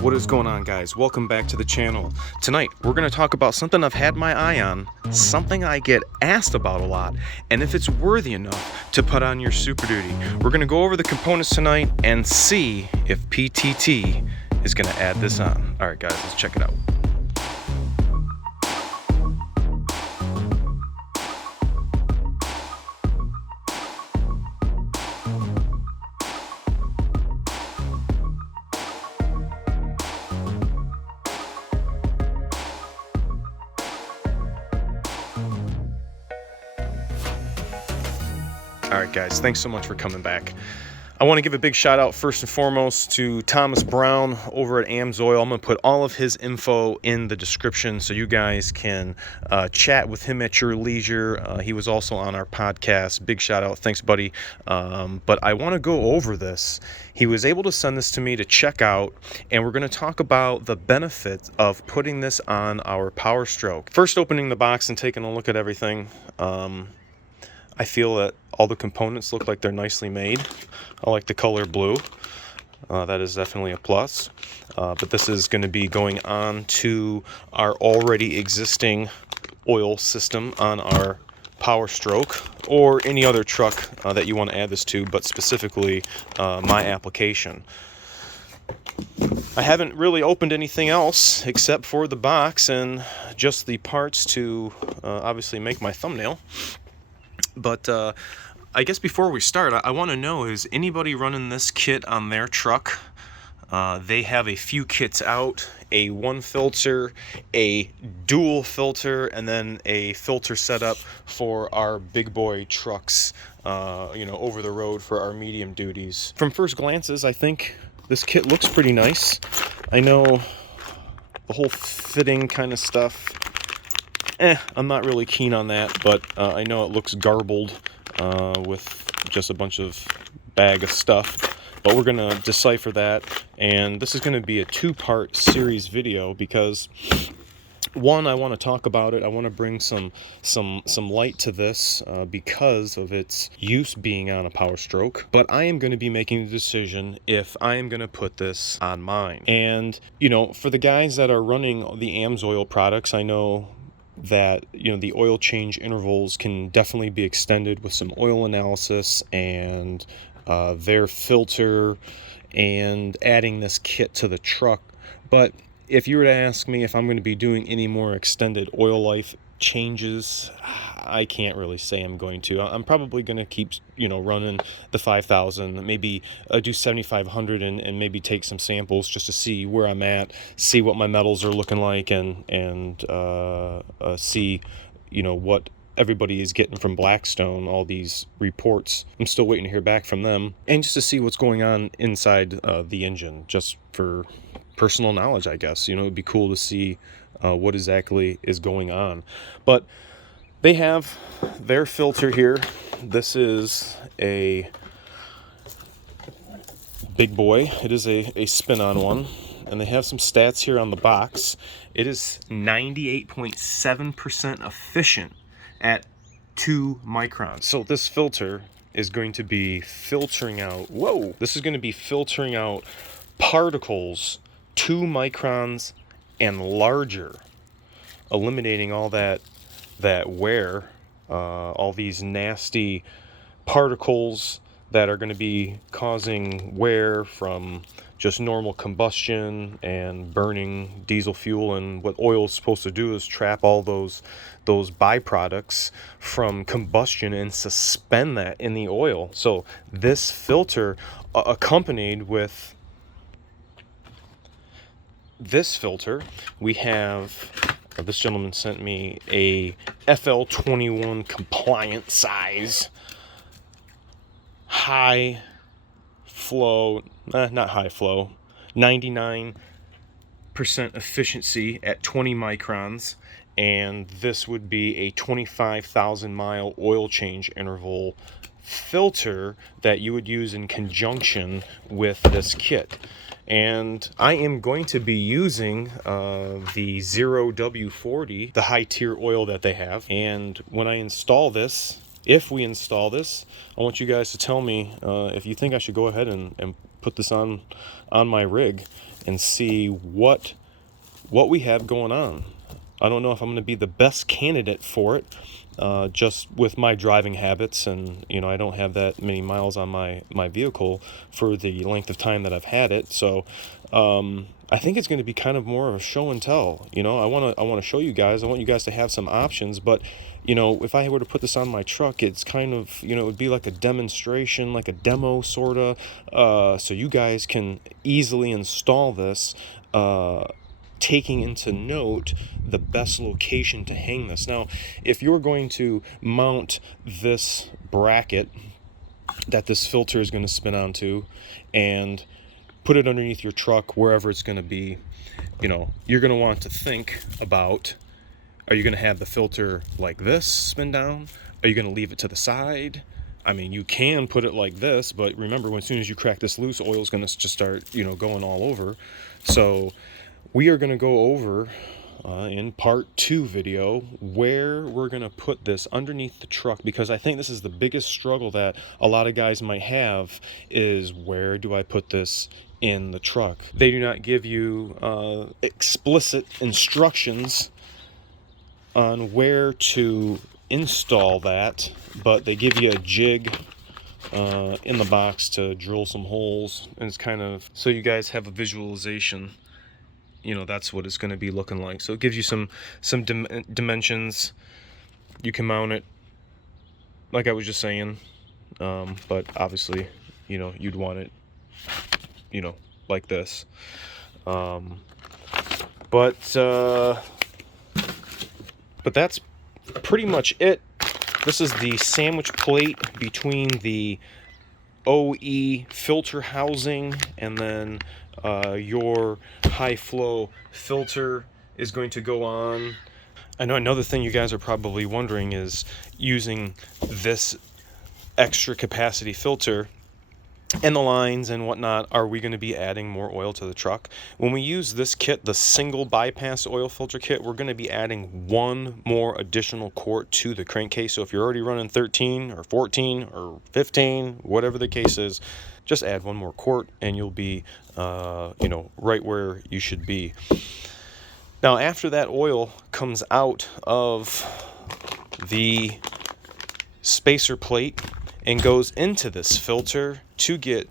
What is going on, guys? Welcome back to the channel. Tonight we're going to talk about something I've had my eye on, something I get asked about a lot, and if it's worthy enough to put on your Super Duty. We're going to go over the components tonight and see if PTT is going to add this on. Alright guys, let's check it out. Alright guys, thanks so much for coming back. I want to give a big shout out first and foremost to Thomas Brown over at Amsoil. I'm going to put all of his info in the description so you guys can chat with him at your leisure. He was also on our podcast. Big shout out. Thanks, buddy. But I want to go over this. He was able to send this to me to check out, and we're going to talk about the benefits of putting this on our Powerstroke. First, opening the box and taking a look at everything. I feel that all the components look like they're nicely made. I like the color blue. That is definitely a plus. But this is going to be going on to our already existing oil system on our Powerstroke or any other truck that you want to add this to, but specifically my application. I haven't really opened anything else except for the box and just the parts to obviously make my thumbnail. But I guess before we start, I want to know, is anybody running this kit on their truck? They have a few kits out, a one filter, a dual filter, and then a filter setup for our big boy trucks, over the road for our medium duties. From first glances, I think this kit looks pretty nice. I know the whole fitting kind of stuff, I'm not really keen on that, but I know it looks garbled with just a bunch of bag of stuff. But we're going to decipher that, and this is going to be a two-part series video because, one, I want to talk about it. I want to bring some light to this because of its use being on a Powerstroke. But I am going to be making the decision if I am going to put this on mine. And, for the guys that are running the Amsoil products, I know that the oil change intervals can definitely be extended with some oil analysis and their filter and adding this kit to the truck. But if you were to ask me if I'm going to be doing any more extended oil life changes, I can't really say I'm going to. I'm probably going to keep running the 5,000, maybe do 7,500 and maybe take some samples just to see where I'm at, see what my metals are looking like, and see what everybody is getting from Blackstone, all these reports. I'm still waiting to hear back from them, and just to see what's going on inside the engine, just for personal knowledge, I guess. It would be cool to see what exactly is going on. But they have their filter here. This is a big boy. It is a spin-on one, and they have some stats here on the box. It is 98.7% efficient at 2 microns. So this filter is going to be filtering out, this is going to be filtering out particles 2 microns and larger, eliminating all that wear, all these nasty particles that are going to be causing wear from just normal combustion and burning diesel fuel. And what oil is supposed to do is trap all those byproducts from combustion and suspend that in the oil. So this filter, accompanied with this filter, we have, this gentleman sent me a FL21 compliant size, high flow, not high flow, 99% efficiency at 20 microns, and this would be a 25,000 mile oil change interval filter that you would use in conjunction with this kit. And I am going to be using the 0W40, the high tier oil that they have. And when I install this, if we install this, I want you guys to tell me if you think I should go ahead and put this on my rig and see what we have going on. I don't know if I'm going to be the best candidate for it, just with my driving habits, and you know, I don't have that many miles on my vehicle for the length of time that I've had it. So I think it's going to be kind of more of a show and tell. You know, I want to show you guys. I want you guys to have some options, but you know, if I were to put this on my truck, it's kind of, you know, it would be like a demonstration, like a demo sort of, so you guys can easily install this, taking into note the best location to hang this. Now, if you're going to mount this bracket that this filter is going to spin onto and put it underneath your truck, wherever it's going to be, you know, you're going to want to think about, are you going to have the filter like this spin down? Are you going to leave it to the side? I mean, you can put it like this, but remember, as soon as you crack this loose, oil is going to just start, you know, going all over. So we are going to go over in part 2 video where we're going to put this underneath the truck, because I think this is the biggest struggle that a lot of guys might have, is where do I put this in the truck? They do not give you explicit instructions on where to install that, but they give you a jig in the box to drill some holes, and it's kind of so you guys have a visualization. You know, that's what it's going to be looking like. So it gives you some dimensions. You can mount it like I was just saying, but obviously, you know, you'd want it, you know, like this. But that's pretty much it. This is the sandwich plate between the OE filter housing, and then your high flow filter is going to go on. I know another thing you guys are probably wondering is, using this extra capacity filter and the lines and whatnot, are we going to be adding more oil to the truck? When we use this kit, the single bypass oil filter kit, we're going to be adding one more additional quart to the crankcase. So if you're already running 13 or 14 or 15, whatever the case is, just add one more quart and you'll be you know, right where you should be. Now, after that oil comes out of the spacer plate and goes into this filter to get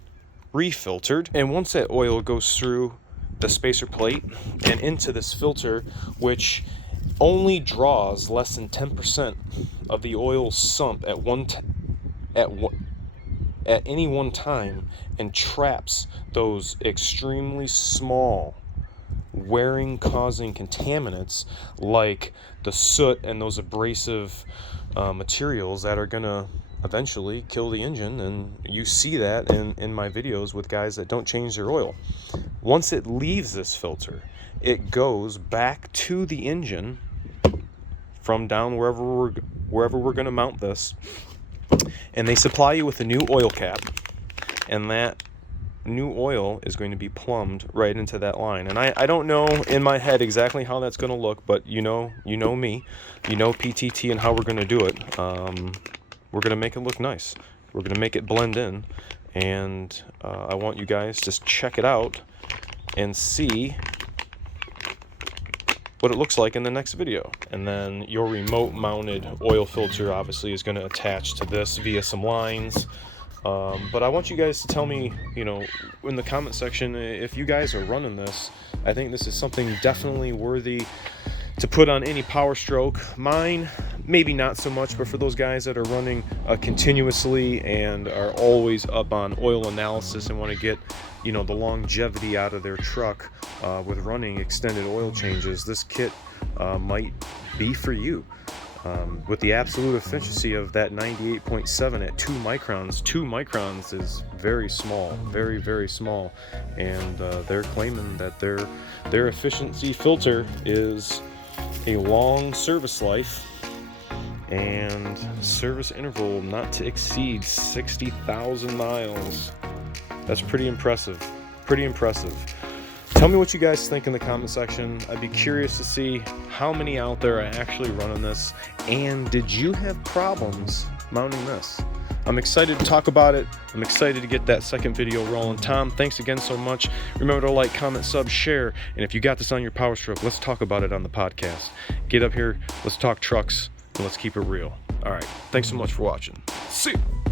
refiltered, and once that oil goes through the spacer plate and into this filter, which only draws less than 10% of the oil sump at any one time, and traps those extremely small wearing causing contaminants like the soot and those abrasive materials that are gonna eventually kill the engine. And you see that in my videos with guys that don't change their oil. Once it leaves this filter, it goes back to the engine from down wherever we're going to mount this, and they supply you with a new oil cap, and that new oil is going to be plumbed right into that line. And I don't know in my head exactly how that's going to look, but you know me, you know PTT, and how we're going to do it. We're going to make it look nice. We're going to make it blend in, and I want you guys to check it out and see what it looks like in the next video. And then your remote mounted oil filter obviously is going to attach to this via some lines. But I want you guys to tell me, you know, in the comment section, if you guys are running this. I think this is something definitely worthy to put on any Powerstroke. Mine, maybe not so much, but for those guys that are running continuously and are always up on oil analysis and want to get, you know, the longevity out of their truck with running extended oil changes, this kit might be for you. With the absolute efficiency of that 98.7 at 2 microns. 2 microns is very small, very, very small. And they're claiming that their efficiency filter is a long service life and service interval not to exceed 60,000 miles. That's pretty impressive. Pretty impressive. Tell me what you guys think in the comment section. I'd be curious to see how many out there are actually running this, and did you have problems mounting this? I'm excited to talk about it. I'm excited to get that second video rolling. Tom, thanks again so much. Remember to like, comment, sub, share. And if you got this on your Powerstroke, let's talk about it on the podcast. Get up here, let's talk trucks, and let's keep it real. All right, thanks so much for watching. See you.